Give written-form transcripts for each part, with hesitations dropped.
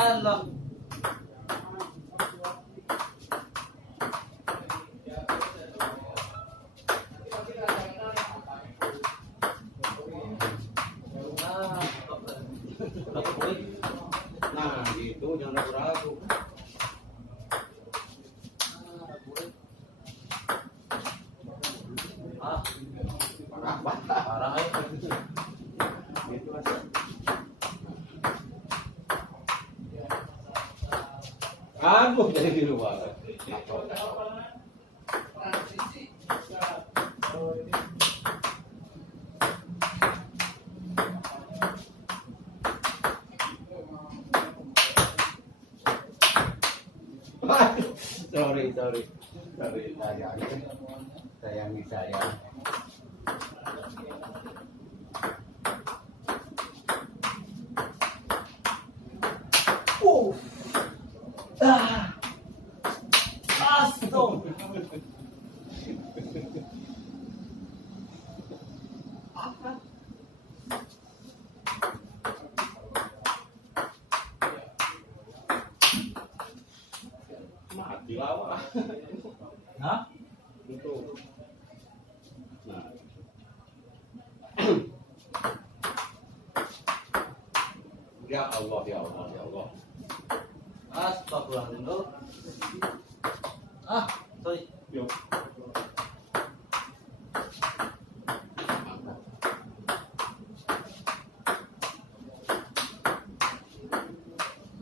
Alah. Nah, gitu jangan ragu-ragu. Ah, Parah banget. parah ya. Gitu aja. Aduh, jadi di luar. Sorry, sayangi saya. Ah, astaga. Mati lawan. Hah? Itu. Nah. Ya Allah, ya Allah, ya Allah. Astagfirullahaladzim dulu. Ah, sorry. Yuk.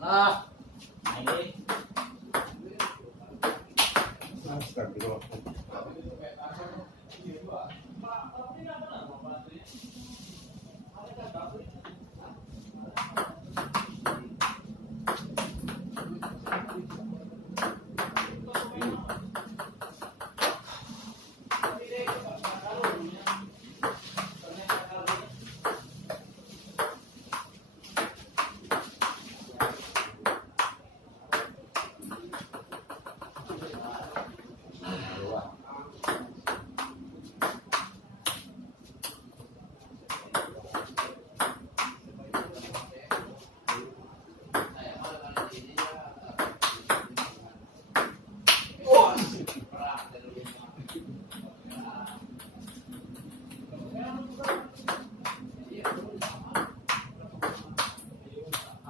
Ah, ini. Astagfirullah.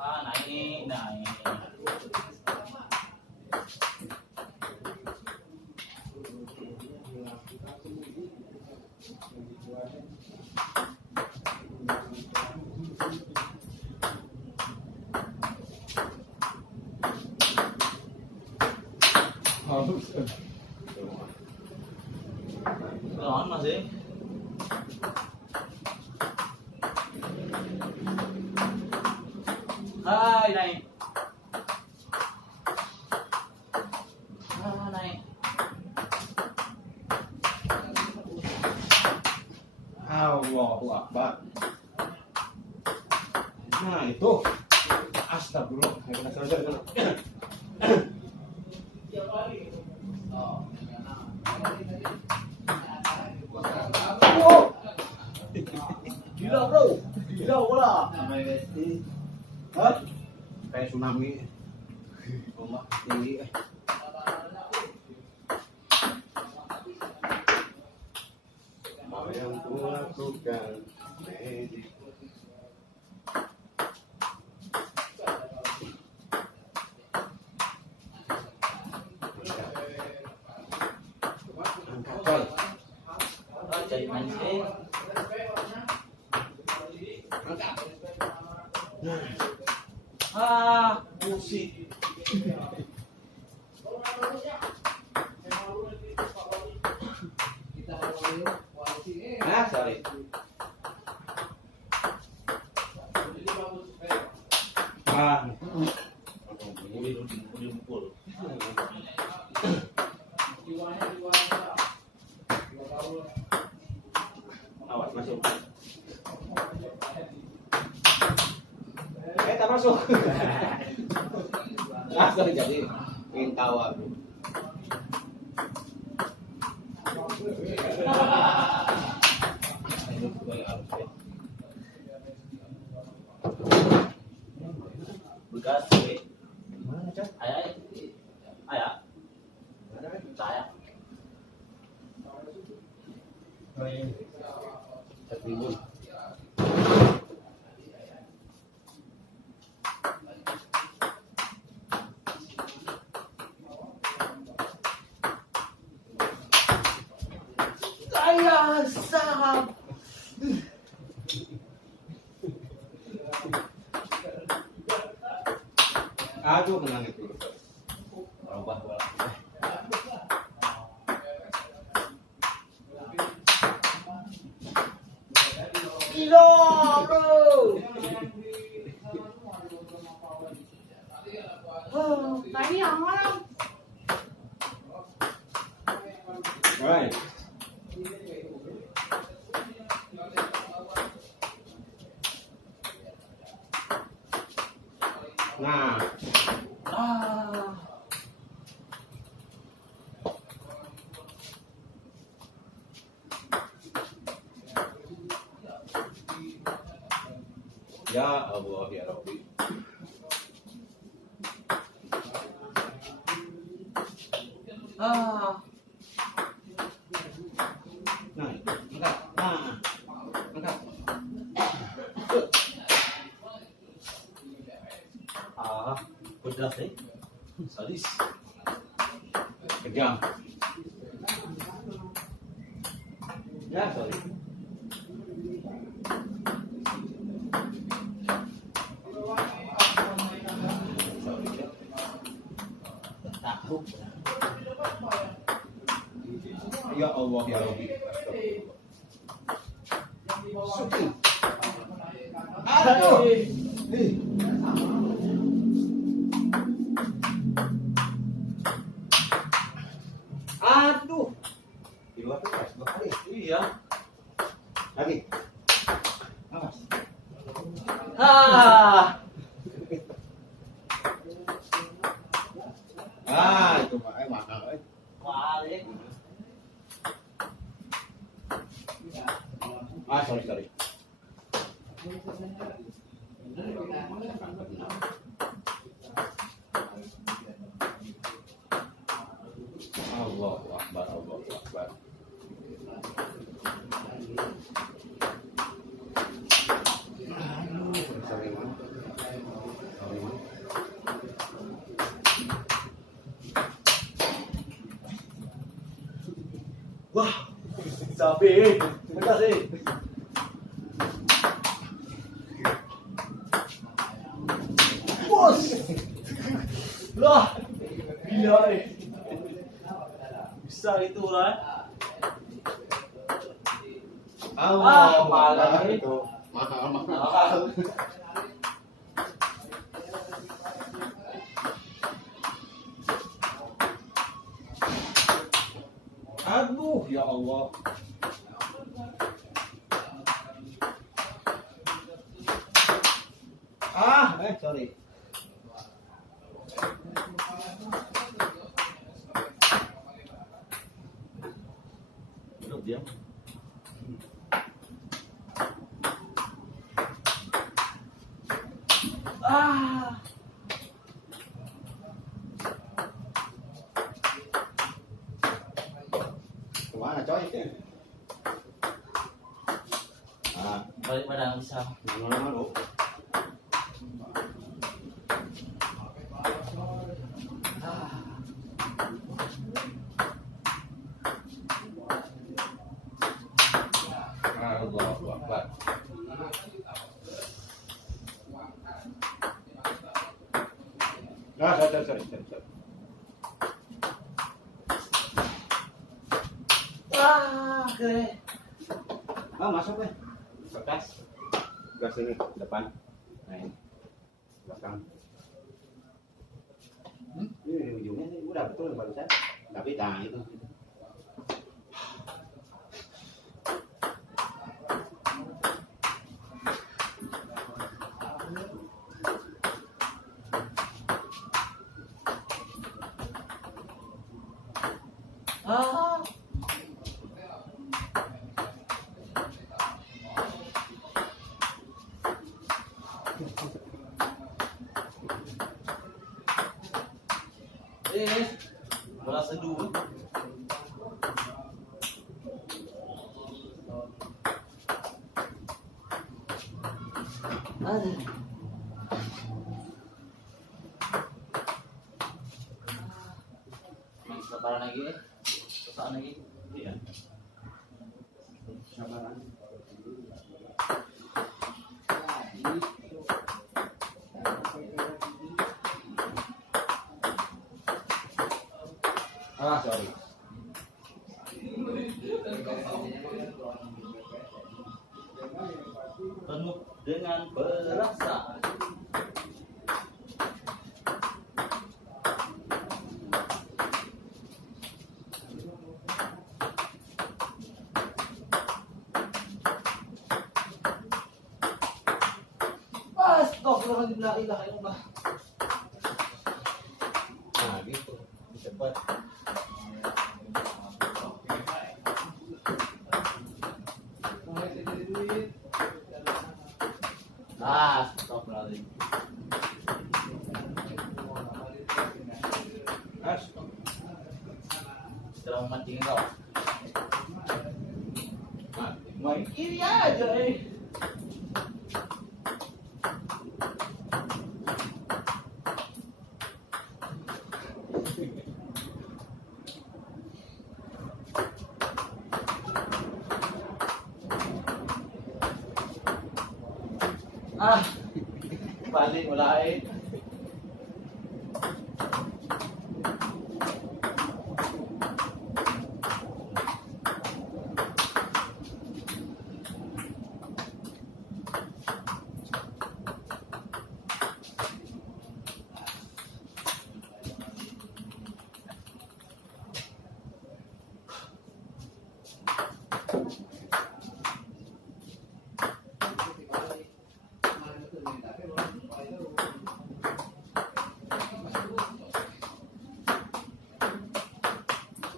Ah, naik, naik. Ngon masih. Hai, naik. Ah, naik. Allahu Akbar. Nah itu. Astagfirullah. Kita selesai dulu. Gila bro, gila bola. Hah? Kayak tsunami. Ombak tinggi. Apa yang ku lakukan? Angkat coy. Ah, jadi mancing. Ah, musik. Nah, sorry. Ah, Udah mukul. awas masuk. Tak masuk. Langsung jadi ingin tahu aku. Bekas, Tertimbun. Kaya sahab. Aduh, menang itu. Berubah bola. Gila bro. Tadi yang mana? Right. Nah, ya Allah ya Rabbi. Ah. Nah, angkat. Nah, angkat. Pedas sadis. Kejam. Ya, sorry. Takut. Ya Allah ya Rabbi. Suki. Aduh. Aduh. Di luar tuh, Mas. 2 kali. Iya. Lagi. Awas. Ah. Itu Pak, mahal Balik. Sorry. Allahu Akbar, Allahu Akbar. Sorry, Mas. Wah. Sapi. Pedas Bos. Lah. Gila Bisa itu lah. Mahal itu. Mahal. Aduh, ya Allah. Sorry. Duduk diam. Kemana coy? Balik pada bisa. Mana? Allahu Akbar. Sorry. Keren. Masuk weh. Bekas. Bekas ini depan. Nah, ini. Belakang. Ini ujungnya ini udah betul barusan. Tapi nah itu. Bola seduh. Aduh. Sabaran lagi, susah lagi. Iya. Sabaran. Ah, sorry. Penuh dengan perasaan. Astagfirullahaladzim, la ilaha illallah. Nah, gitu. Cepat. Astagfirullahaladzim. Setelah memancing kau. Main kiri aja, Ah, balik mulai.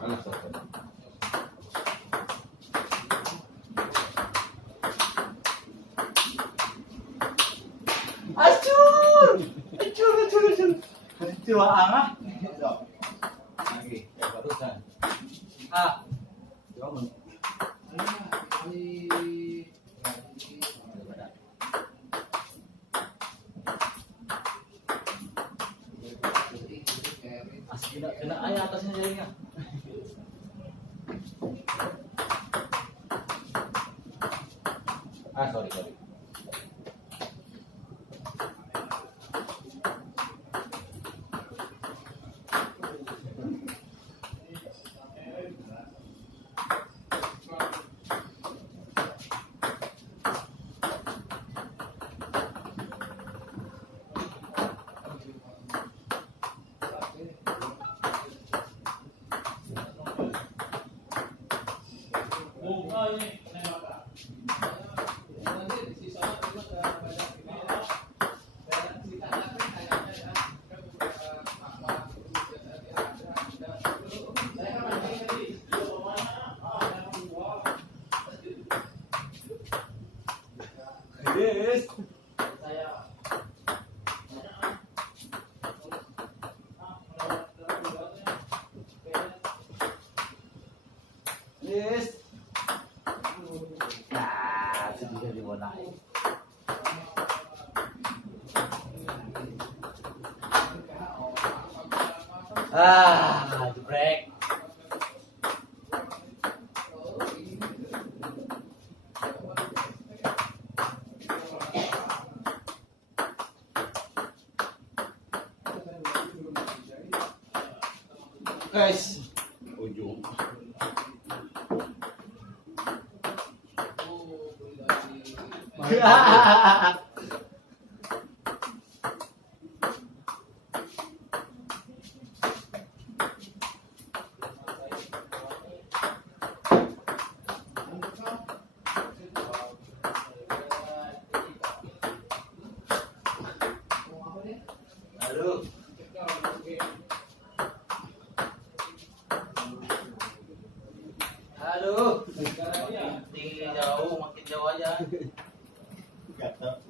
Mana soto? Acur, acur. Kecewa ah. Lagi, ya barusan. Ah, coba. Asli kena ayah atasnya jadinya. Ah, sorry. Yes. Yes. Nah, sudah dimulai. Jebrek. Guys, Ujung. Aduh. Aduh. Tinggi jauh, makin jauh aja. Gatal.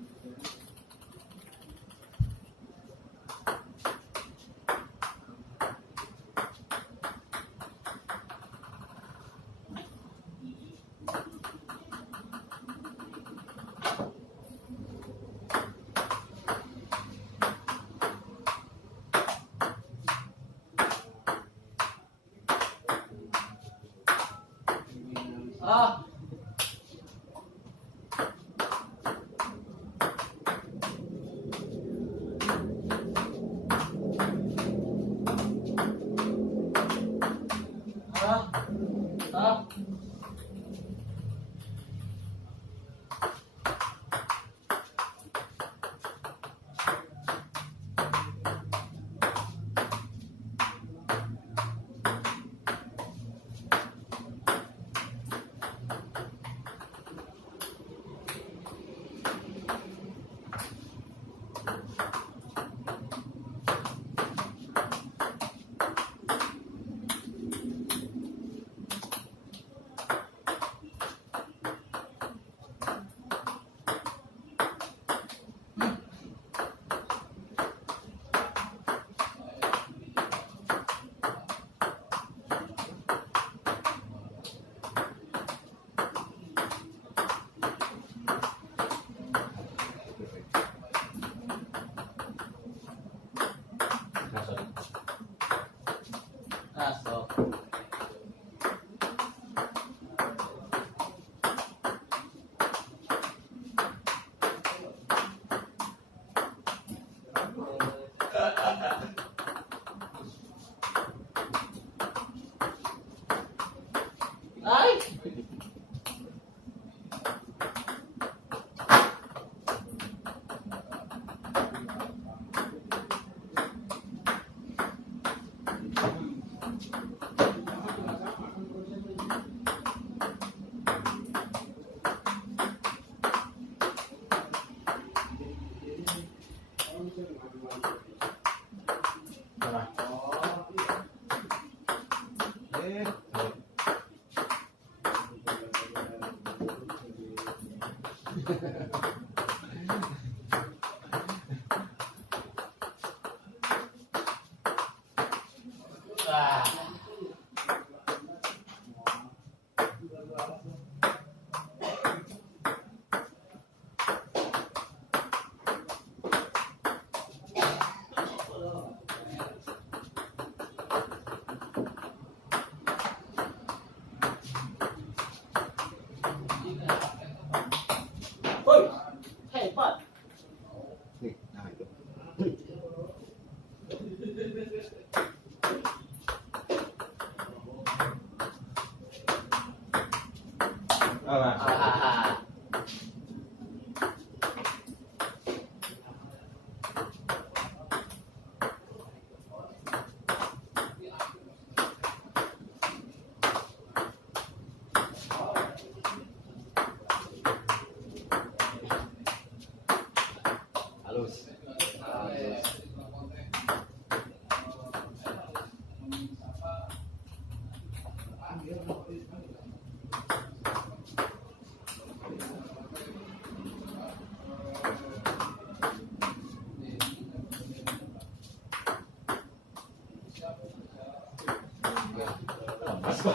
Ah. Ah. Ah. Masuk. Ay. Ah. Woi, hebat. Nih, nah itu. Alah. Ah. Halus. Mas kok.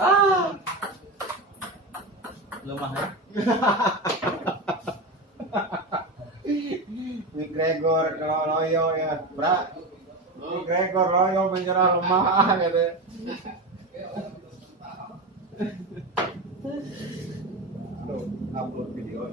Ah. Lumayan. Ini Gregor kalau loyo ya, Bra. Ini Gregor loyo menyerah lemah gitu. Tuh, upload video.